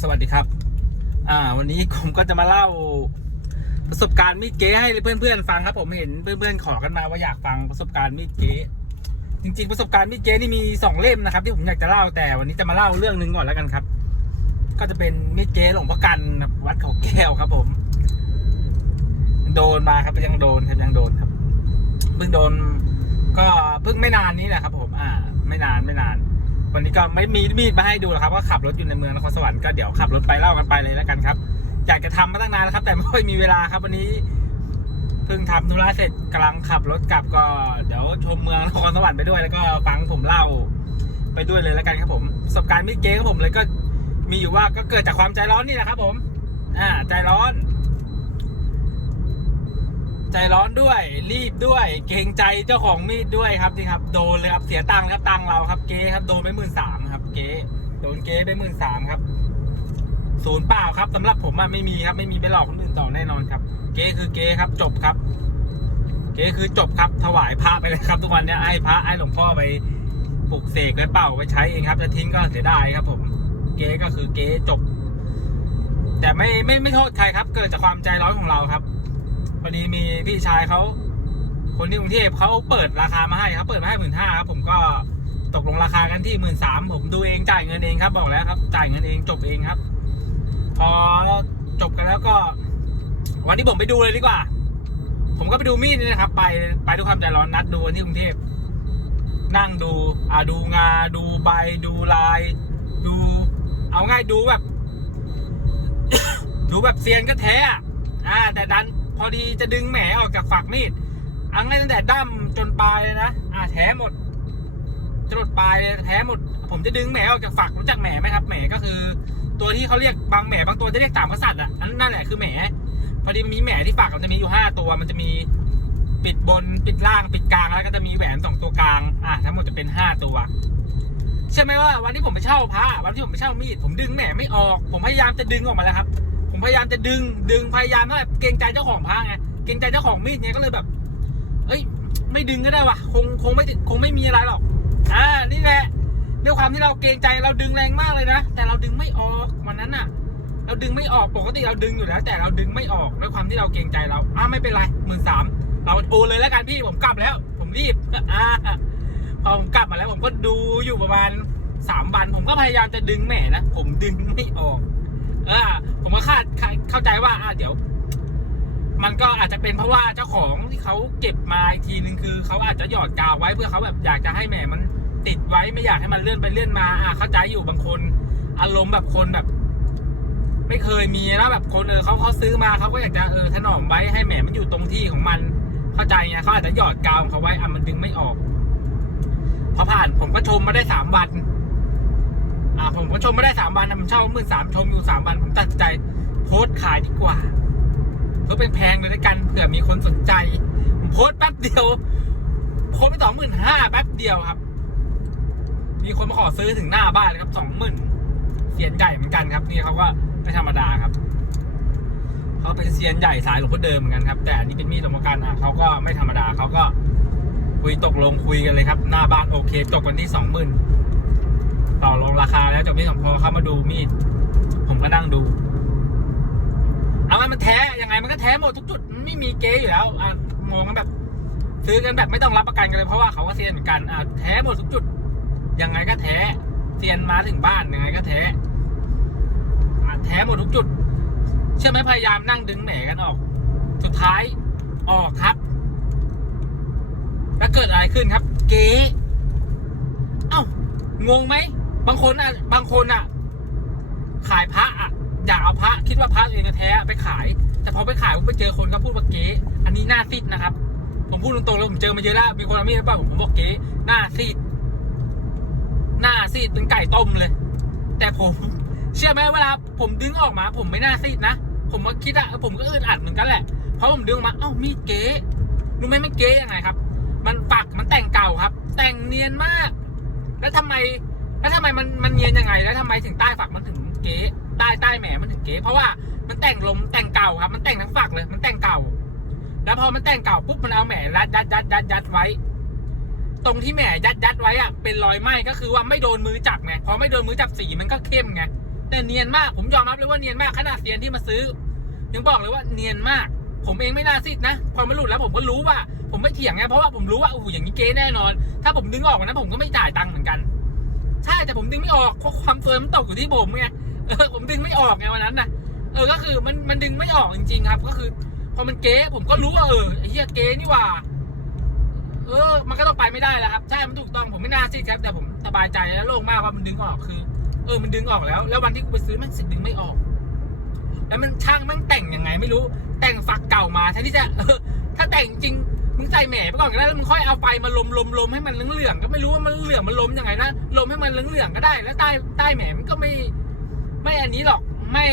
สวัสดีครับ อ่า วันนี้ผมก็จะมาเล่า ประสบการณ์มีดเก๊ให้เพื่อนๆฟังครับ ผมเห็นเพื่อนๆขอกันมาว่าอยากฟังประสบการณ์มีดเก๊จริง ๆ ประสบการณ์มีดเก๊นี่มีสองเล่มนะครับ ที่ผมอยากจะเล่าแต่วันนี้จะมาเล่าเรื่องหนึ่งก่อนแล้วกันครับ ก็จะเป็นมีดเก๊หลวงพ่อกันวัดเขาแก้วครับ ผม โดนมาครับยังโดนครับยังโดนครับเพิ่งโดน ก็เพิ่งไม่นานนี้แหละครับ ผม อ่า ไม่นานไม่นาน วันนี้ก็ไม่มีมีดมาให้ดูหรอกครับว่าขับรถอยู่ในเมืองนครสวรรค์ก็เดี๋ยวขับรถไปเล่ากันไปเลยแล้วกันครับ อยากจะทำมาตั้งนานแล้วครับ แต่ไม่ค่อยมีเวลาครับวันนี้เพิ่งทำธุระเสร็จกำลังขับรถกลับก็เดี๋ยวชมเมืองนครสวรรค์ไปด้วย แล้วก็ฟังผมเล่าไปด้วยเลยแล้วกันครับผมประสบการณ์มีดเก๊ของผมเลยก็มีอยู่ว่าก็เกิดจากความใจร้อนนี่แหละครับ ผม อ่า ใจร้อน ใจร้อนด้วย รีบด้วย เกรงใจเจ้าของมีดด้วยครับนี่ครับ โดนเลยครับเสียตังค์ครับตังค์เราครับเก๊ครับโดนไปหมื่นสามครับ เก๊โดนเก๊ไปหมื่นสามครับศูนย์เปล่าครับสำหรับผมอะไม่มีครับไม่มีไปหลอกคนอื่นต่อแน่นอนครับ เก๊คือเก๊ครับ จบครับ เก๊คือจบครับ ถวายพระไปเลยครับ ทุกวันเนี้ยให้พระให้หลวงพ่อไปปลุกเสกไปเป่าไปใช้เองครับ จะทิ้งก็เสียดายครับ ผม เก๊ก็คือเก๊จบ แต่ไม่ไม่ไม่โทษใครครับ เกิดจากความใจร้อนของเราครับ พอดีมีพี่ชายเขาคนที่กรุงเทพเขาเปิดราคามาให้ครับเปิดมาให้หมื่นห้าครับผมก็ตกลงราคากันที่หมื่นสามผมดูเองจ่ายเงินเองครับบอกแล้วครับ จ่ายเงินเองจบเองครับ พอจบกันแล้วก็ วันที่ผมไปดูเลยดีกว่า ผมก็ไปดูมีดนี่นะครับ ไปไปด้วยความใจร้อนนัดดูกันที่กรุงเทพนั่งดูอ่าดูงาดูใบดูลาย ดู เอาง่ายดูแบบ ดูแบบเซียนก็แท้อ่าแต่ดัน พอดีจะดึงแหมออกจากฝักมีดอังตั้งแต่ดั้มจนปลายเลยนะอ่าแท้หมดจรดปลายเลยแท้หมด ผมจะดึงแหมออกจากฝักรู้จักแหมไหมครับแหมก็คือ ตัวที่เขาเรียกบางแหมบางตัวจะเรียกสามกษัตริย์อะอันนั่นแหละคือแหมพอดีมันมีแหมที่ฝักมันจะมีอยู่ห้าตัว มันจะมีปิดบนปิดล่างปิดกลางแล้วก็จะมีแหวนสองตัวกลางอ่าทั้งหมดจะเป็นห้าตัวใช่ไหมว่าวันที่ผมไปเช่าพระวันที่ผมไปเช่ามีดผมดึงแหมไม่ออก ผมพยายามจะดึงออกมาแล้วครับ พยายามจะดึงดึงพยายามแบบเกรงใจเจ้าของพระไงเกรงใจเจ้าของมีดไงก็เลยแบบ เอ้ย ไม่ดึงก็ได้วะคงคงไม่คงไม่มีอะไรหรอกอ่านี่แหละด้วยความที่เราเกรงใจเราดึงแรงมากเลยนะแต่เราดึงไม่ออกวันนั้นน่ะ เราดึงไม่ออกปกติเราดึงอยู่แล้ว แต่เราดึงไม่ออกด้วยความที่เราเกรงใจเราอ่าไม่เป็นไรหมื่นสามเราโอนเลยแล้วกันพี่ผมกลับแล้ว ผมรีบอ่าพอผมกลับมาแล้วผมก็ดูอยู่ประมาณสามวันผมก็พยายามจะดึงแหม่นะผมดึงไม่ออก อ่าผมก็คาดเข้าใจว่าอ่าเดี๋ยว มันก็อาจจะเป็นเพราะว่าเจ้าของที่เขาเก็บมาอีกทีนึงคือเขาอาจจะหยอดกาวไว้เพื่อเขาแบบอยากจะให้แหม่มันติดไว้ไม่อยากให้มันเลื่อนไปเลื่อนมาอ่าเข้าใจอยู่บางคน อารมณ์แบบคนแบบ ไม่เคยมีนะแบบคนเออเขาเขาซื้อมาเขาก็อยากจะเออถนอมไว้ให้แหมมันอยู่ตรงที่ของมัน เข้าใจไงเขาอาจจะหยอดกาวของเขาไว้อะมันดึงไม่ออกพอผ่านผมก็ชมมาได้สามวัน อ่าผมก็ชมไมาได้สามวันนะผมเช่ามื่นสามชมอยู่สามวัน ผมตัดใจโพสต์ขายดีกว่าเพื่อเป็นแพงเลยด้วยกันเผื่อมีคนสนใจ ผมโพสต์แป๊บเดียว โพสต์ไปสองหมื่นห้าแป๊บเดียวครับ มีคนมาขอซื้อถึงหน้าบ้านเลยครับสองหมื่นเซียนใหญ่เหมือนกันครับ นี่เขาก็ไม่ธรรมดาครับเขาเป็นเซียนใหญ่สายหลวงพ่อเดิมเหมือนกันครับ แต่อันนี้เป็นมีดหลวงพ่อกันอะเขาก็ไม่ธรรมดาเขาก็คุยตกลงคุยกันเลยครับ หน้าบ้านโอเค ตกวันที่สองหมื่น ต่อลงราคาแล้วจบที่สองพอเข้ามาดูมีด ผมก็นั่งดู เอาไงมันแท้ยังไงมันก็แท้หมดทุกจุดไม่มีเก๊อยู่แล้วอะมองกันแบบ ซื้อกันแบบไม่ต้องรับประกันกันเลยเพราะว่าเขาก็เซียนเหมือนกันอะแท้หมดทุกจุด ยังไงก็แท้เซียนมาถึงบ้านยังไงก็แท้อะแท้หมดทุกจุด เชื่อไหมพยายามนั่งดึงแหนกันออก สุดท้ายออกครับแล้วเกิดอะไรขึ้นครับ เก๊เอ้างงไหม บางคนอะ บางคนอะ ขายพระอะอยากเอาพระคิดว่าพระตัวเองแท้ไปขาย แต่พอไปขายผมไปเจอคนก็พูดว่าเก๊อันนี้หน้าซิดนะครับ ผมพูดตรงๆแล้วผมเจอมาเยอะแล้วมีคนเอามีดมาเปล่าผมบอกเก๊หน้าซีดหน้าซีดเป็นไก่ต้มเลย แต่ผม เชื่อไหมเวลาผมดึงออกมา ผมไม่หน่าซีดนะผมก็คิดอะผมก็อึดอัดเหมือนกันแหละเพราะผมดึงออกมาเอ้ามีเก๋รู้ไหมไม่เก๋ยังไงครับ มันฝักมันแต่งเก่าครับ แต่งเนียนมาก แล้วทำไม แล้วทำไมมันมันเนียนยังไง แล้วทำไมถึงใต้ฝักมันถึงเก๋ใต้ใต้แหมมันถึงเก๋เพราะว่ามันแต่งลมแต่งเก่าครับ มันแต่งทั้งฝักเลยมันแต่งเก่า แล้วพอมันแต่งเก่าปุ๊บมันเอาแหมยัดยัดยัดยัดยัดไว้ ตรงที่แหมยัดยัดไว้อะเป็นรอยไหมก็คือว่าไม่โดนมือจับไงพอไม่โดนมือจับสีมันก็เข้มไงแต่เนียนมากผมยอมรับเลยว่าเนียนมากขนาดเซียนที่มาซื้อยังบอกเลยว่าเนียนมากผมเองไม่น่าซิดนะ พอมันหลุดแล้วผมก็รู้ว่า ผมไม่เถียงไงเพราะว่าผมรู้ว่าอ้โหอย่างนี้เก๊แน่นอน ถ้าผมดึงออกวันนั้นผมก็ไม่จ่ายตังค์เหมือนกัน ใช่แต่ผมดึงไม่ออกเพราะความเฟิร์มมันตกอยู่ที่ผมไงเออผมดึงไม่ออกไงวันนั้นนะเออก็คือมันมันดึงไม่ออกจริง ๆ ครับ ก็คือ พอมันเก๊ผมก็รู้ว่าเออไอ้เหี้ยเก๊นี่ว่า เออ มันก็ต้องไปไม่ได้แล้วครับใช่มันถูกต้องผมไม่น่าซิดครับ แต่ผมสบายใจและโล่งมากว่ามันดึงออกคือ เออมันดึงออกแล้ว แล้ววันที่กูไปซื้อมันสิดึงไม่ออก แล้วมันช่างมันแต่งยังไงไม่รู้ แต่งฝักเก่ามาแทนที่จะออถ้าแต่งจริง มึงใส่แหม่ไปก่อนก็ได้แล้วมึงค่อยเอาไฟมาลมลมลมให้มันเหลืองๆก็ไม่รู้ว่ามันเหลืองมันลมยังไงนะลมให้มันเหลืองๆก็ได้ แล้วใต้ใต้แหม่มันก็ไม่ ไม่อันนี้หรอกไม่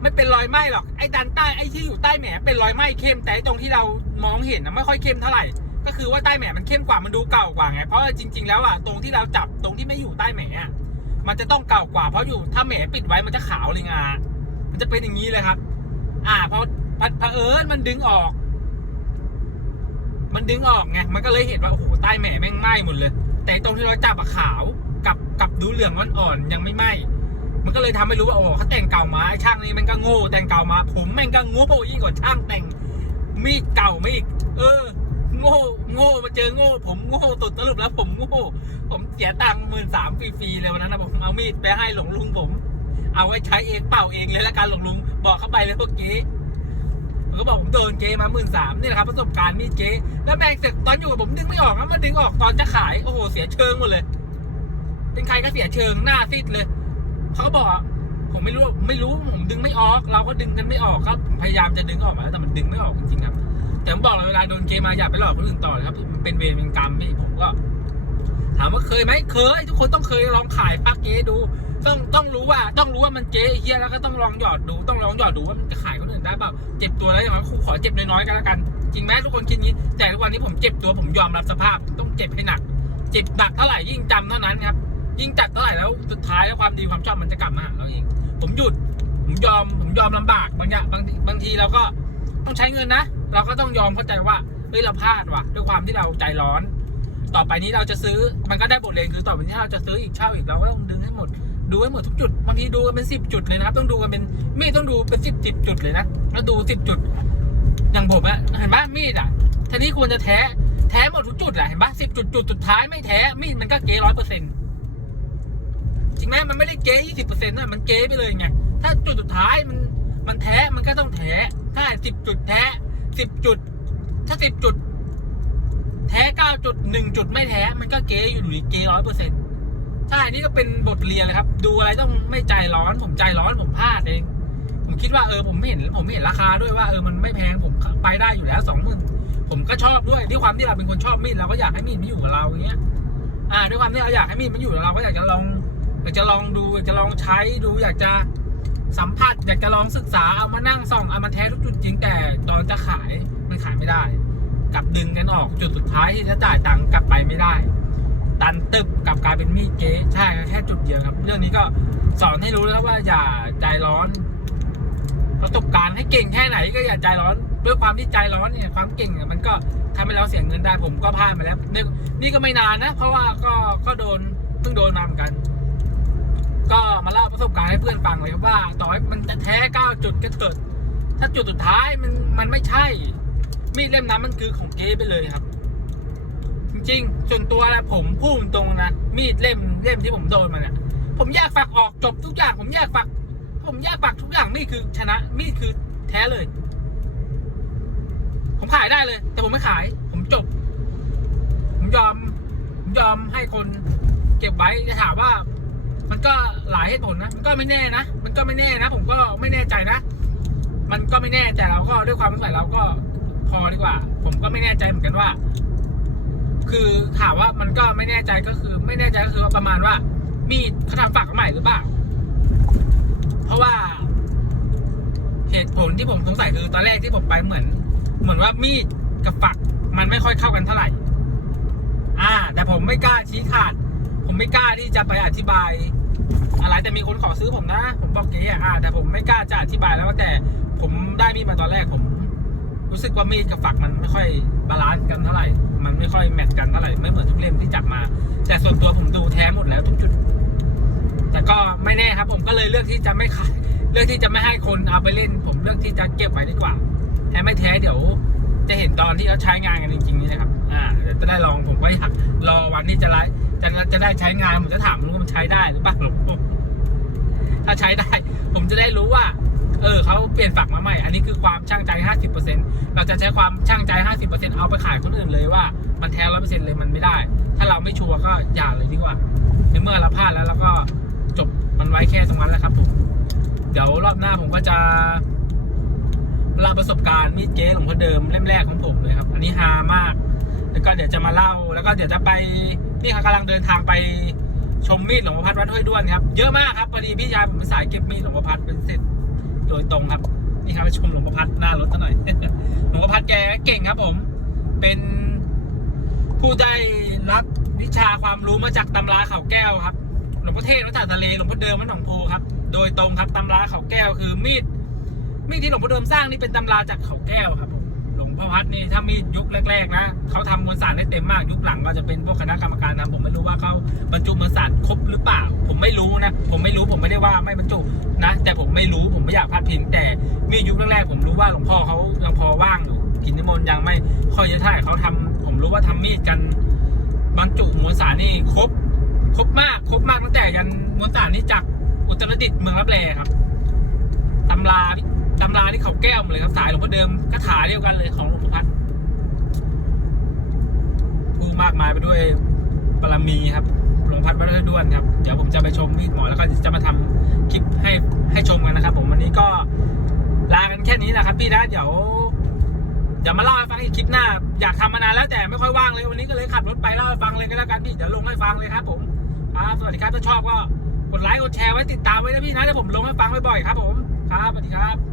ไม่เป็นรอยไหม้หรอกไอ้ดันใต้ไอ้ที่อยู่ใต้แหม่เป็นรอยไหม้เข้มแต่ตรงที่เรามองเห็นนะไม่ค่อยเข้มเท่าไหร่ก็คือว่าใต้แหม่มันเข้มกว่ามันดูเก่ากว่าไงเพราะจริง ๆ แล้วอะตรงที่เราจับตรงที่ไม่อยู่ใต้แหมอะมันจะต้องเก่ากว่าเพราะอยู่ถ้าแหม่ปิดไว้มันจะขาวเลยงามันจะเป็นอย่างนี้เลยครับ อ่าพอพอเผอิญมันดึงออก มันดึงออกไง มันก็เลยเห็นว่า โอ้โห ใต้แหม่แม่งไหม้หมดเลย แต่ตรงที่เราจับอะขาวกับกับดูเหลืองอ่อนๆยังไม่ไหม้ มันก็เลยทำให้รู้ว่า โอ้เขาแต่งเก่ามาช่างนี้มันก็โง่แต่งเก่ามา ผมแม่งก็โง่ยิ่งกว่าช่างแต่งมีดเก่าไม่อีก เออ โง่ โง่มาเจอโง่ ผมโง่ตุดสรุปแล้วผมโง่ ผมเสียตังค์หมื่นสามฟรีๆเลยวันนั้นนะผมเอามีดไปให้หลวงลุงผม เอาไว้ใช้เองเป่าเองเลยละกันหลวงลุง บอกเข้าไปเลยพวกเก๊ ผมก็บอกผมโดนเก๊มาหมื่นสามนี่แหละครับประสบการณ์มีดเก๊แล้วแม่งเสร็จตอนอยู่กับผมดึงไม่ออกนะมาดึงออกตอนจะขายโอ้โหเสียเชิงหมดเลย เป็นใครก็เสียเชิงหน้าซีดเลยเขาก็บอกผมไม่รู้ไม่รู้ผมดึงไม่ออก เราก็ดึงกันไม่ออกครับพยายามจะดึงออกมาแล้วแต่มันดึงไม่ออกจริงๆครับแต่ผมบอกเลยเวลาโดนเกมมาอย่าไปหลอกคนอื่นต่อเลยครับมันเป็นเวรเป็นกรรมพี่ผมก็ ถามว่าเคยไหมเคย ทุกคนต้องเคยลองขายปักเกดู ต้องต้องรู้ว่าต้องรู้ว่ามันเก๊ไอ้เฮียแล้วก็ต้องลองหยอดดูต้องลองหยอดดูว่ามันจะขายคนอื่นได้เปล่าเจ็บตัวแล้วอย่างน้อยครูขอเจ็บน้อยๆก็แล้วกัน จริงไหมทุกคนคิดงี้ แต่ทุกวันนี้ผมเจ็บตัวผมยอมรับสภาพ ต้องเจ็บให้หนัก เจ็บหนักเท่าไหร่ยิ่งจำเท่านั้นครับ ยิ่งจัดเท่าไหร่แล้วสุดท้ายแล้วความดีความชอบมันจะกลับมาหาเราเอง ผมหยุดผมยอมผมยอมลำบากบางอย่างบางบางทีเราก็ต้องใช้เงินนะ เราก็ต้องยอมเข้าใจว่าเฮ้ยเราพลาดว่ะ ด้วยความที่เราใจร้อน ต่อไปนี้เราจะซื้อมันก็ได้บทเรียนคือต่อไปนี้เราจะซื้ออีกเช่าอีกเราก็ต้องดึงให้หมด ดูให้หมดทุกจุดบางทีดูกันเป็นสิบจุดเลยนะครับ ต้องดูกันเป็นมีดต้องดูเป็นสิบสิบจุดเลยนะแล้วดูสิบจุด อย่างผมอะเห็นไหมมีดอะทีนี้ควรจะแท้แท้หมดทุกจุดแหละเห็นปะสิบจุดจุดสุดท้ายไม่แท้มีดมันก็เก๋ร้อยเปอร์เซ็นต์จริงไหมมันไม่ได้เก๊ยี่สิบเปอร์เซ็นต์นะมันเก๊ไปเลยไงถ้าจุดสุดท้ายมันมันแท้มันก็ต้องแท้ถ้าสิบจุดแท้สิบจุด ถ้าสิบจุด แท้เก้าจุดหนึ่งจุดไม่แท้มันก็เก๊อยู่ดีเก๊ร้อยเปอร์เซ็นต์ ใช่นี่ก็เป็นบทเรียนเลยครับ ดูอะไรต้องไม่ใจร้อน ผมใจร้อนผมพลาดเอง ผมคิดว่าเออผมไม่เห็น ผมไม่เห็นราคาด้วยว่าเออมันไม่แพงผมไปได้อยู่แล้วสองหมื่นผมก็ชอบด้วยด้วยความที่เราเป็นคนชอบมีดเราก็อยากให้มีดมันอยู่กับเราอย่างเงี้ย อ่า ด้วยความที่เราอยากให้มีดมันอยู่กับเราก็อยากจะลองอยากจะลองดูอยากจะลองใช้ดู อยากจะสัมผัส อยากจะลองศึกษาเอามานั่งส่องเอามาแท้ทุกจุดจริงแต่ตอนจะขายมันขายไม่ได้ กลับดึงกันออกจุดสุดท้ายที่จะจ่ายตังค์กลับไปไม่ได้ ตันตึบกลับกลายเป็นมีดเก๊ใช่แค่จุดเดียวครับ เรื่องนี้ก็สอนให้รู้แล้วว่าอย่าใจร้อนประสบการณ์ให้เก่งแค่ไหนก็อย่าใจร้อนด้วยความที่ใจร้อนเนี่ยความเก่งมันก็ทำให้เราเสียเงินได้ผมก็พลาดมาแล้วนี่นี่ก็ไม่นานนะ เพราะว่าก็ก็โดนเพิ่งโดนมาเหมือนกัน ก็มาเล่าประสบการณ์ให้เพื่อนฟังเลยครับว่า ต่อให้มันจะแท้เก้าจุดก็เกิด ถ้าจุดสุดท้ายมันมันไม่ใช่ มีดเล่มนั้นมันคือของเก๊ไปเลยครับ จริงส่วนตัวนะผมพูดตรงนะมีดเล่มเล่มที่ผมโดนมาเนี่ยผมแยกฝักออกจบทุกอย่างผมแยกฝัก ผมแยกฝักทุกอย่างมีดคือชนะมีดคือแท้เลย ผมขายได้เลย แต่ผมไม่ขาย ผมจบ ผมยอมผมยอมให้คนเก็บไว้จะถามว่า มันก็หลายเหตุผลนะมันก็ไม่แน่นะมันก็ไม่แน่นะผมก็ไม่แน่ใจนะมันก็ไม่แน่แต่เราก็ด้วยความสงสัยเราก็พอดีกว่า ผมก็ไม่แน่ใจเหมือนกันว่า คือถามว่ามันก็ไม่แน่ใจก็คือไม่แน่ใจก็คือว่าประมาณว่า มีดเขาทำฝักใหม่หรือเปล่า เพราะว่าเหตุผลที่ผมสงสัยคือตอนแรกที่ผมไปเหมือน เหมือนว่ามีดกับฝักมันไม่ค่อยเข้ากันเท่าไหร่ อ่า แต่ผมไม่กล้าชี้ขาด ผมไม่กล้าที่จะไปอธิบาย อะไรแต่มีคนขอซื้อผมนะ ผมบอกเก๋อะแต่ผมไม่กล้าจะอธิบายแล้วว่าแต่ผมได้มีดมาตอนแรกผม รู้สึกว่ามีดกับฝักมันไม่ค่อยบาลานซ์กันเท่าไหร่ มันไม่ค่อยแมทกันเท่าไหร่ ไม่เหมือนทุกเล่มที่จับมา แต่ส่วนตัวผมดูแท้หมดแล้วทุกจุด แต่ก็ไม่แน่ครับ ผมก็เลยเลือกที่จะไม่ขาย เลือกที่จะไม่ให้คนเอาไปเล่น ผมเลือกที่จะเก็บไว้ดีกว่า แท้ไม่แท้เดี๋ยว จะเห็นตอนที่เขาใช้งานกันจริงๆนี่นะครับ อ่าเดี๋ยวจะได้ลองผมก็อยากรอวันที่จะไลจะจะได้ใช้งานผมจะถามลุงว่ามันใช้ได้หรือเปล่าถ้าใช้ได้ ผมจะได้รู้ว่า เออเขาเปลี่ยนฝักมาใหม่ อันนี้คือความช่างใจ 50%เราจะใช้ความช่างใจ 50%เอาไปขายคนอื่นเลยว่ามันแท้ร้อยเปอร์เซ็นต์เลยมันไม่ได้ ถ้าเราไม่ชัวร์ก็อย่าเลยดีกว่าในเมื่อเราพลาดแล้วเราก็จบมันไว้แค่ตรงนั้นแหละครับผมเดี๋ยวรอบหน้าผมก็จะเล่าประสบการณ์มีดเจ๊หลวงพ่อเดิมเล่มแรกของผมเลยครับ อันนี้ฮามาก แล้วก็เดี๋ยวจะมาเล่า แล้วก็เดี๋ยวจะไปนี่ครับกำลังเดินทางไปชมมีดหลวงพ่อพัดวัดห้วยด้วนครับ เยอะมากครับพอดีพี่ชายผมเป็นสายเก็บมีดหลวงพ่อพัดเป็นเสร็จ โดยตรงครับ นี่ครับไปชมหลวงประพัดหน้ารถซะหน่อย หลวงประพัดแกเก่งครับผม เป็นผู้ได้รับวิชาความรู้มาจากตำราเขาแก้วครับ หลวงพ่อเทศวัดตาทะเลหลวงพ่อเดิมวัดหนองโพครับ โดยตรงครับตำราเขาแก้วคือมีดมีดที่หลวงพ่อเดิมสร้างนี่เป็นตำราจากเขาแก้วครับผม หลวงพ่อพัดนี่ถ้ามีดยุคแรก ๆ นะเขาทำมวลสารได้เต็มมากยุคหลังก็จะเป็นพวกคณะกรรมการทำผมไม่รู้ว่าเขาบรรจุมวลสารครบหรือเปล่า ผมไม่รู้นะ ผมไม่รู้ผมไม่ได้ว่าไม่บรรจุนะ แต่ผมไม่รู้ผมไม่อยากพลาดพิงแต่มีดยุคแรกๆผมรู้ว่าหลวงพ่อเขายังพอว่างอยู่กินนิมนต์ยังไม่ค่อยจะท่าไหร่เขาทำผมรู้ว่าทำมีดกันบรรจุมวลสารนี่ครบครบมากครบมากตั้งแต่ยันมวลสารนี่จากอุตรดิตถ์เมืองรับแลครับตำรา ตำราที่เขาแก้วหมดเลยครับสายหลวงพ่อเดิมคาถาเดียวกันเลยของหลวงพ่อพัดผู้มากมายไปด้วยบารมีครับหลวงพัดไปด้วยด้วนครับเดี๋ยวผมจะไปชมมีดหมอแล้วก็จะมาทำคลิปให้ให้ชมกันนะครับ ผมวันนี้ก็ลากันแค่นี้แหละครับ พี่นะเดี๋ยวเดี๋ยวมาเล่าให้ฟังอีกคลิปหน้า อยากทำมานานแล้วแต่ไม่ค่อยว่างเลยวันนี้ก็เลยขับรถไปเล่าให้ฟังเลยก็แล้วกันพี่เดี๋ยวลงให้ฟังเลยครับ ผมครับสวัสดีครับถ้าชอบก็กดไลค์กดแชร์ไว้ติดตามไว้นะพี่นะเดี๋ยวผมลงให้ฟังบ่อยๆครับ ผมครับสวัสดีครับ